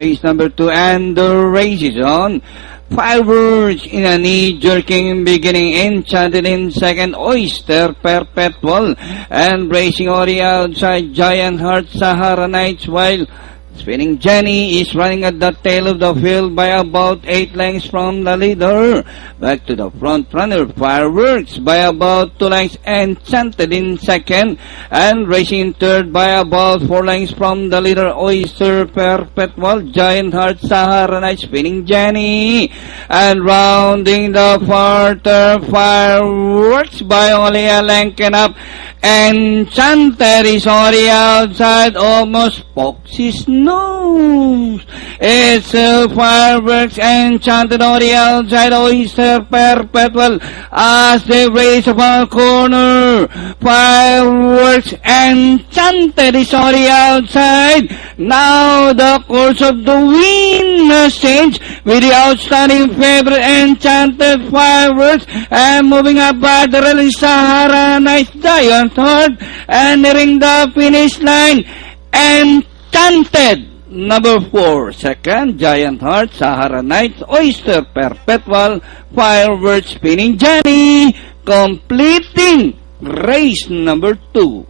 Race number 2, and the race is on. Fireworks in a knee-jerking beginning, Enchanted in second, Oyster Perpetual, and racing on the outside, Giant Heart, Sahara Nights, while Spinning Jenny is running at the tail of the field by about 8 lengths from the leader. Back to the front runner, Fireworks by about 2 lengths, Enchanted in second, and racing in third by about 4 lengths from the leader, Oyster Perpetual, Giant Heart, Sahara Night, Spinning Jenny, and rounding the quarter, Fireworks by only a length and up. Enchanted is on the outside, almost pokes his nose. It's Fireworks, Enchanted on the outside, Oyster Perpetual as they race upon a corner. Fireworks, Enchanted is on the outside. Now the course of the win has changed with the outstanding favorite, Enchanted, Fireworks, and moving up by the rally, Sahara Night, Giant Heart, and nearing the finish line, Enchanted, number 4, second, Giant Heart, Sahara Night, Oyster Perpetual, Fireworks, Spinning Jenny, completing race number 2.